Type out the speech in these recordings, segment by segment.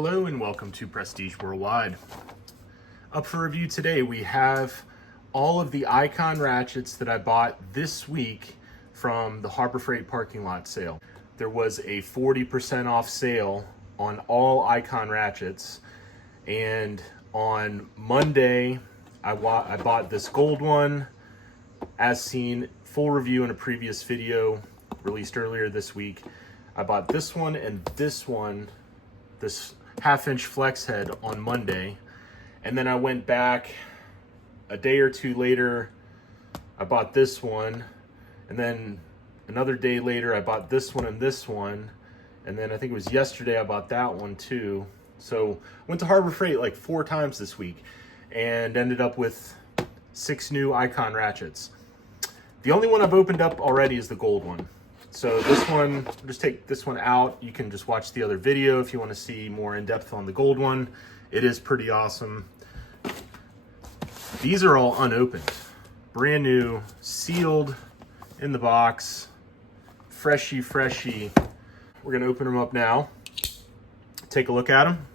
Hello and welcome to Prestige Worldwide. Up for review today, we have all of the Icon ratchets that I bought this week from the Harbor Freight parking lot sale. There was a 40% off sale on all Icon ratchets, and on Monday I bought this gold one, as seen, full review in a previous video released earlier this week. I bought this one and this one, this half-inch flex head, on Monday, and then I went back a day or two later. I bought this one, and then another day later I bought this one, and then I think it was yesterday I bought that one too. So went to Harbor Freight like 4 times this week and ended up with 6 new Icon ratchets. The only one I've opened up already is the gold one. So this one, I'll just take this one out. You can just watch the other video if you want to see more in depth on the gold one. It is pretty awesome. These are all unopened, brand new, sealed in the box, freshy. We're gonna open them up now, take a look at them.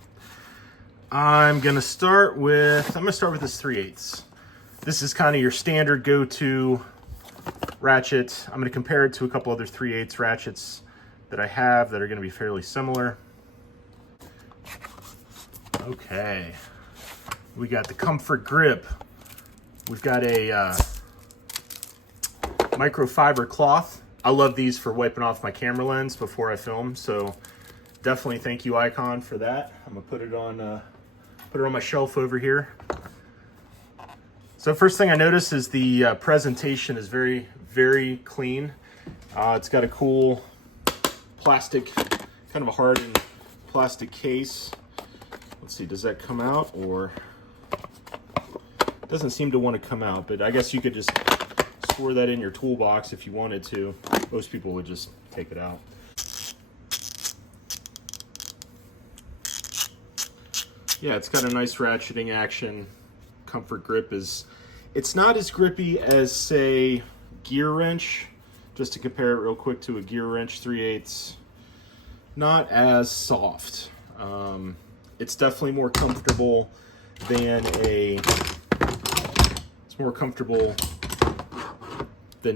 I'm gonna start with this 3/8. This is kind of your standard go-to ratchet. I'm going to compare it to a couple other 3/8 ratchets that I have that are going to be fairly similar. Okay, we got the comfort grip. We've got a microfiber cloth. I love these for wiping off my camera lens before I film, so definitely thank you, Icon, for that. I'm gonna put it on my shelf over here. So first thing I notice is the presentation is very clean. It's got a cool plastic, kind of a hardened plastic case. Let's see, does that come out, or it doesn't seem to want to come out, but I guess you could just store that in your toolbox if you wanted to. Most people would just take it out. Yeah, it's got a nice ratcheting action. Comfort grip it's not as grippy as, say, gear wrench. Just to compare it real quick to a gear wrench 3/8, not as soft. It's definitely more comfortable than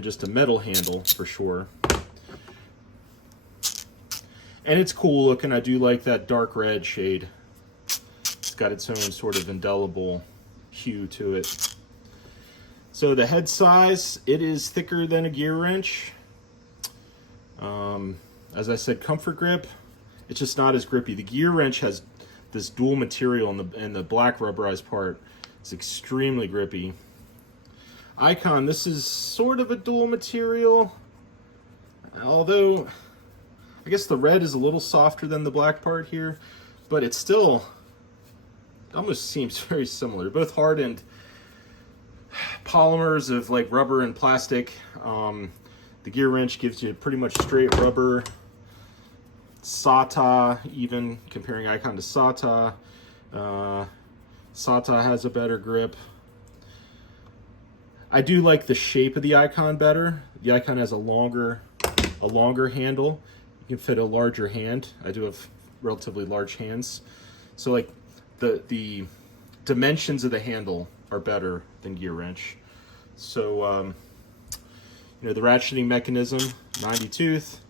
just a metal handle, for sure. And it's cool looking. I do like that dark red shade. It's got its own sort of indelible hue to it. So the head size, it is thicker than a gear wrench. As I said, comfort grip, it's just not as grippy. The gear wrench has this dual material in the black rubberized part. It's extremely grippy. Icon, this is sort of a dual material, although I guess the red is a little softer than the black part here, but it's still, it almost seems very similar. They're both hardened polymers of like rubber and plastic. The gear wrench gives you pretty much straight rubber. SATA, even comparing Icon to SATA, SATA has a better grip. I do like the shape of the Icon better. The Icon has a longer handle. You can fit a larger hand. I do have relatively large hands, so like the dimensions of the handle are better than gear wrench. So the ratcheting mechanism, 90 tooth,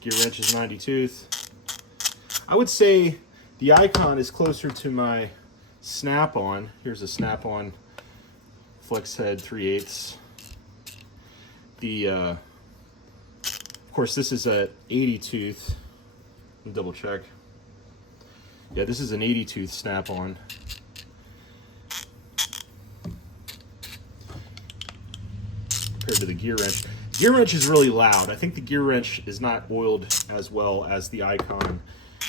gear wrench is 90 tooth. I would say the Icon is closer to my Snap-on. Here's a Snap-on flex head 3/8. Of course, this is a 80 tooth. Let me double check. Yeah, this is an 80 tooth Snap-on. Compared to the gear wrench. Gear wrench is really loud. I think the gear wrench is not oiled as well as the Icon.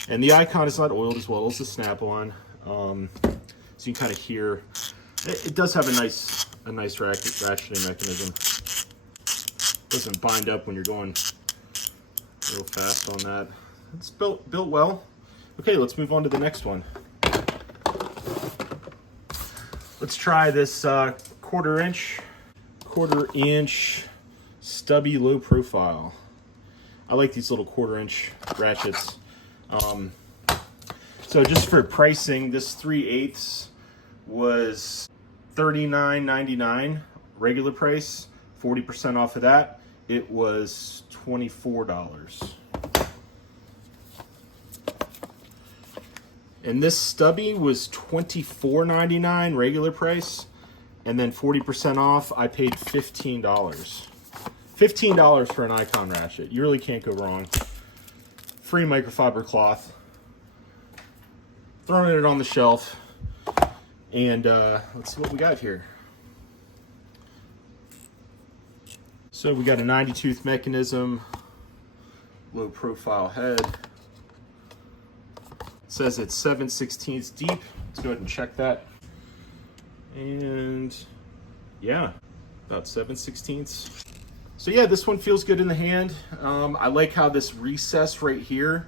And the Icon is not oiled as well as the Snap-on. So you can kind of hear, it does have a nice ratcheting mechanism. It doesn't bind up when you're going real fast on that. It's built well. Okay, let's move on to the next one. Let's try this quarter inch stubby low profile. I like these little 1/4 inch ratchets. So So just for pricing, this 3/8 was $39.99 regular price. 40% off of that, it was $24. And this stubby was $24.99 regular price, and then 40% off, I paid $15. $15 for an Icon ratchet. You really can't go wrong. Free microfiber cloth. Throwing it on the shelf. And let's see what we got here. So we got a 90 tooth mechanism, low profile head. It says it's 7/16 deep. Let's go ahead and check that. And yeah, about 7/16. So yeah, this one feels good in the hand. I like how this recess right here,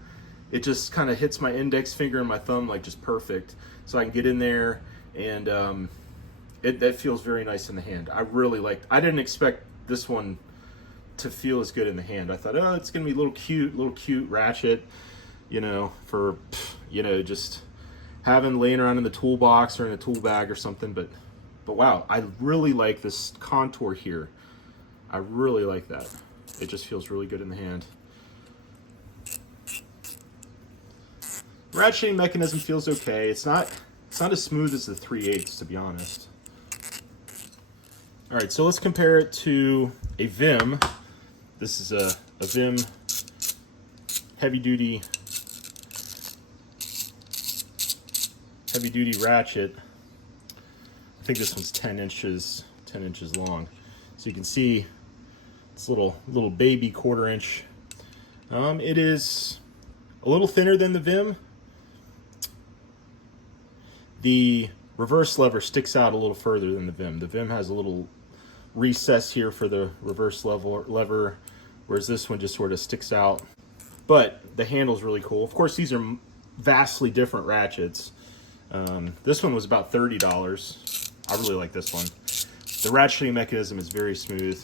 it just kind of hits my index finger and my thumb like just perfect. So I can get in there, and that feels very nice in the hand. I really like, I didn't expect this one to feel as good in the hand. I thought, oh, it's gonna be a little cute ratchet, you know, for, you know, just having laying around in the toolbox or in a tool bag or something. But wow, I really like this contour here. I really like that. It just feels really good in the hand. Ratcheting mechanism feels okay. It's not as smooth as the 3/8, to be honest. All right, so let's compare it to a Vim. This is a Vim heavy duty ratchet. I think this one's 10 inches long. So you can see it's little baby 1/4 inch. It is a little thinner than the Vim. The reverse lever sticks out a little further than the Vim. The Vim has a little recess here for the reverse lever, whereas this one just sort of sticks out. But the handle's really cool. Of course, these are vastly different ratchets. This one was about $30. I really like this one. The ratcheting mechanism is very smooth.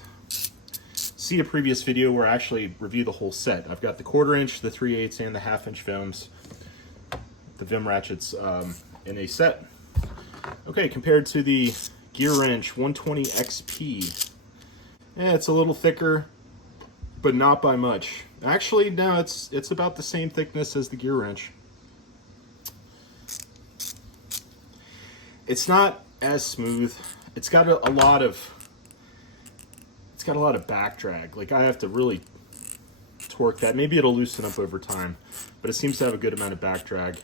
See a previous video where I actually review the whole set. I've got the 1/4 inch, the 3/8, and the 1/2 inch Vims. The Vim ratchets in a set. Okay, compared to the Gear Wrench 120 XP. Yeah, it's a little thicker, but not by much. Actually, no, it's about the same thickness as the Gear Wrench. It's not as smooth. It's got a lot of back drag. Like, I have to really torque that. Maybe it'll loosen up over time, but it seems to have a good amount of back drag.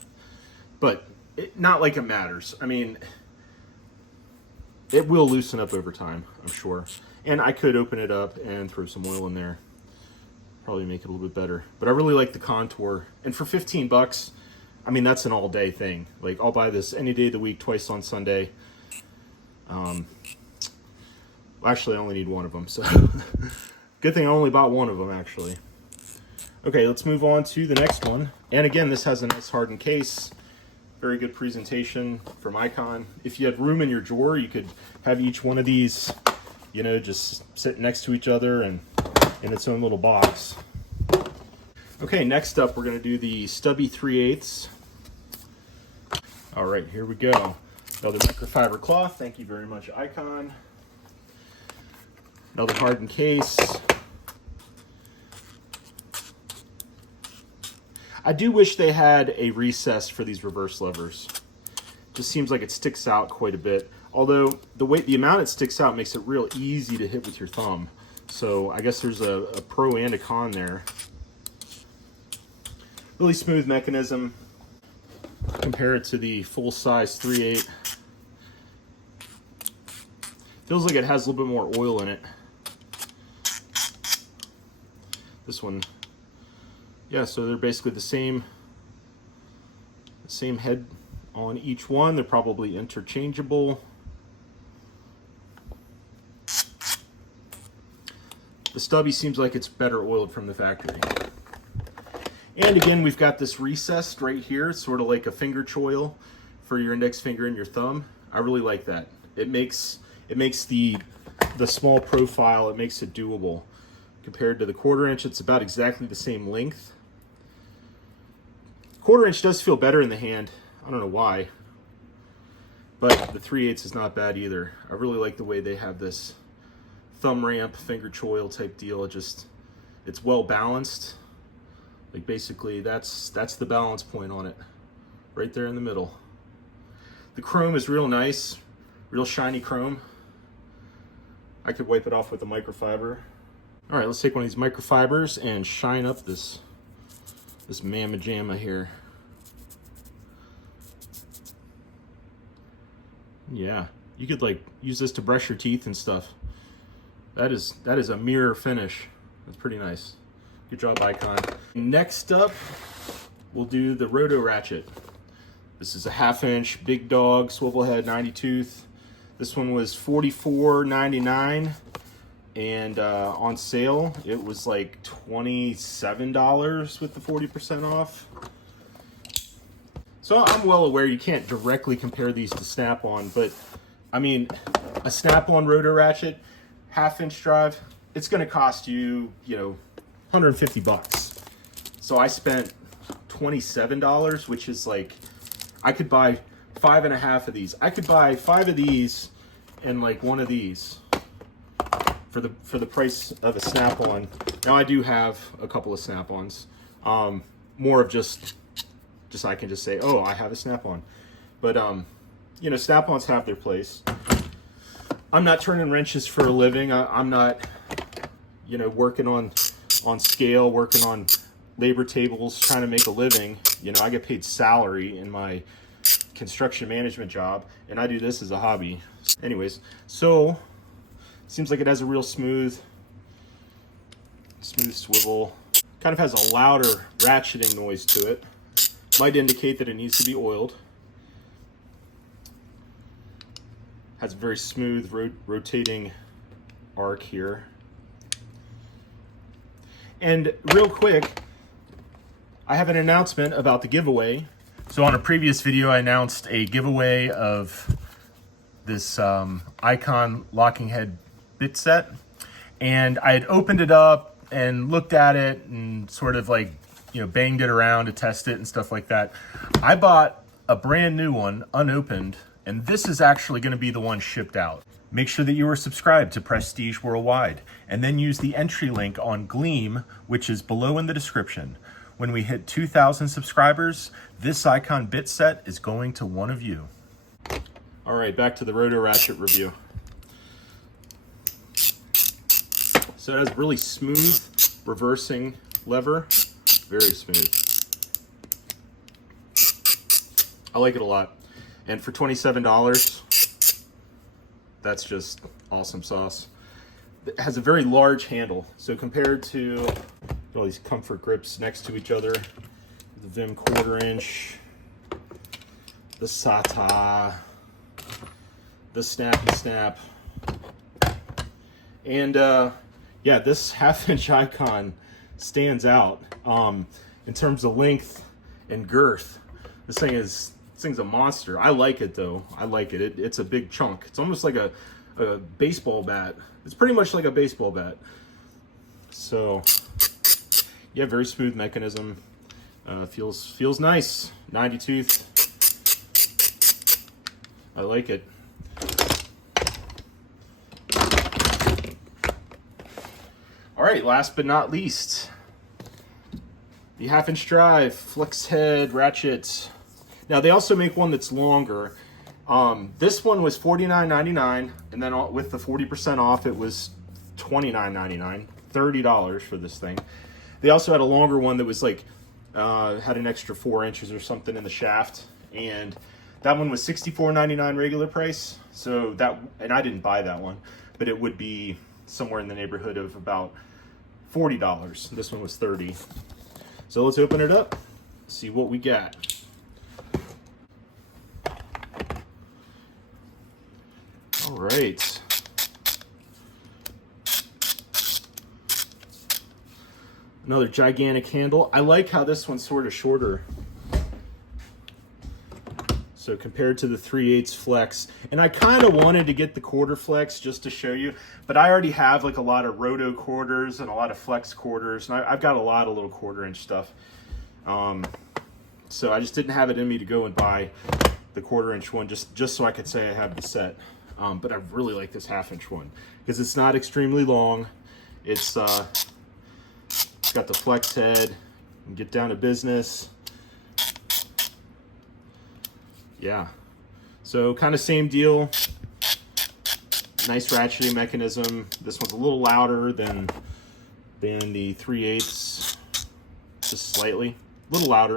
But not like it matters. I mean, it will loosen up over time, I'm sure. And I could open it up and throw some oil in there. Probably make it a little bit better. But I really like the contour. And for 15 bucks, I mean, that's an all-day thing. Like, I'll buy this any day of the week, twice on Sunday. Well, actually, I only need one of them, so good thing I only bought one of them, actually. Okay, let's move on to the next one. And again, this has a nice hardened case. Very good presentation from Icon. If you had room in your drawer, you could have each one of these, you know, just sit next to each other and in its own little box. Okay, next up, we're gonna do the stubby 3/8. All right, here we go. Another microfiber cloth. Thank you very much, Icon. Another hardened case. I do wish they had a recess for these reverse levers. Just seems like it sticks out quite a bit. Although the amount it sticks out makes it real easy to hit with your thumb. So I guess there's a pro and a con there. Really smooth mechanism. Compare it to the full-size 3/8. Feels like it has a little bit more oil in it. This one, yeah, so they're basically the same head on each one. They're probably interchangeable. The stubby seems like it's better oiled from the factory. And again, we've got this recessed right here, sort of like a finger choil for your index finger and your thumb. I really like that. It makes the small profile, it makes it doable. Compared to the 1/4 inch, it's about exactly the same length. 1/4" does feel better in the hand. I don't know why, but the 3/8 is not bad either. I really like the way they have this thumb ramp, finger choil type deal. It's well balanced. Like basically that's the balance point on it, right there in the middle. The chrome is real nice, real shiny chrome. I could wipe it off with a microfiber. All right, let's take one of these microfibers and shine up this mamma jamma here. Yeah, you could like use this to brush your teeth and stuff. That is a mirror finish. That's pretty nice. Good job, Icon. Next up, we'll do the Rotor ratchet. This is a 1/2 inch big dog swivel head 90 tooth. This one was $44.99, and on sale it was like $27 with the 40% off. So I'm well aware you can't directly compare these to Snap-on, but I mean, a Snap-on Rotor ratchet, 1/2 inch drive, it's going to cost you, you know, $150. So I spent $27, which is like, I could buy 5.5 of these. I could buy 5 of these and like one of these for the price of a Snap-on. Now I do have a couple of Snap-ons, more of just I can just say, oh, I have a Snap-on. But you know, Snap-ons have their place. I'm not turning wrenches for a living. I'm not, you know, working on scale, working on labor tables, trying to make a living. You know, I get paid salary in my construction management job, and I do this as a hobby. Anyways, so seems like it has a real smooth swivel. Kind of has a louder ratcheting noise to it. Might indicate that it needs to be oiled. Has a very smooth rotating arc here. And real quick, I have an announcement about the giveaway. So on a previous video, I announced a giveaway of this Icon locking head bit set. And I had opened it up and looked at it and sort of like, you know, banged it around to test it and stuff like that. I bought a brand new one, unopened, and this is actually going to be the one shipped out. Make sure that you are subscribed to Prestige Worldwide, and then use the entry link on Gleam, which is below in the description. When we hit 2,000 subscribers, this Icon bit set is going to one of you. All right, back to the Rotor ratchet review. So it has really smooth reversing lever, very smooth. I like it a lot. And for $27, that's just awesome sauce. It has a very large handle. So compared to all these comfort grips next to each other, the Vim 1/4 inch, the SATA, the Snappy Snap, and yeah, this 1/2 inch Icon stands out in terms of length and girth. This thing's a monster. I like it though. I like it. It's a big chunk. It's almost like a baseball bat. It's pretty much like a baseball bat. So yeah, very smooth mechanism. Feels nice. 90 tooth. I like it. All right, last but not least, the 1/2 inch drive flex head ratchet. Now they also make one that's longer. This one was $49.99, and then with the 40% off, it was $29.99, $30 for this thing. They also had a longer one that was like, had an extra 4 inches or something in the shaft, and that one was $64.99 regular price. So that, and I didn't buy that one, but it would be somewhere in the neighborhood of about $40. This one was $30. So let's open it up, see what we got. All right. Another gigantic handle. I like how this one's sort of shorter. So compared to the 3/8 flex, and I kind of wanted to get the 1/4 flex just to show you, but I already have like a lot of roto quarters and a lot of flex quarters, and I've got a lot of little 1/4 inch stuff. So I just didn't have it in me to go and buy the 1/4" one just so I could say I have the set. But I really like this 1/2" one because it's not extremely long. It's got the flex head, and get down to business. Yeah, so kind of same deal. Nice ratcheting mechanism. This one's a little louder than the 3/8, just slightly, a little louder.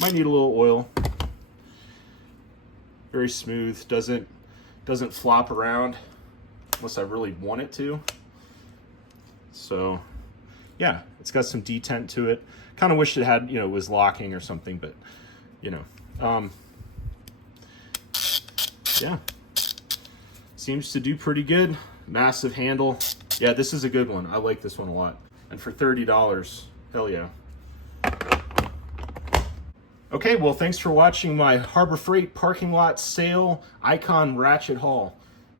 Might need a little oil. Very smooth. Doesn't flop around unless I really want it to. So yeah, it's got some detent to it. Kind of wish it had, you know, was locking or something, but you know, yeah, seems to do pretty good. Massive handle. Yeah, this is a good one. I like this one a lot. And for $30, hell yeah. Okay, well, thanks for watching my Harbor Freight parking lot sale Icon ratchet haul.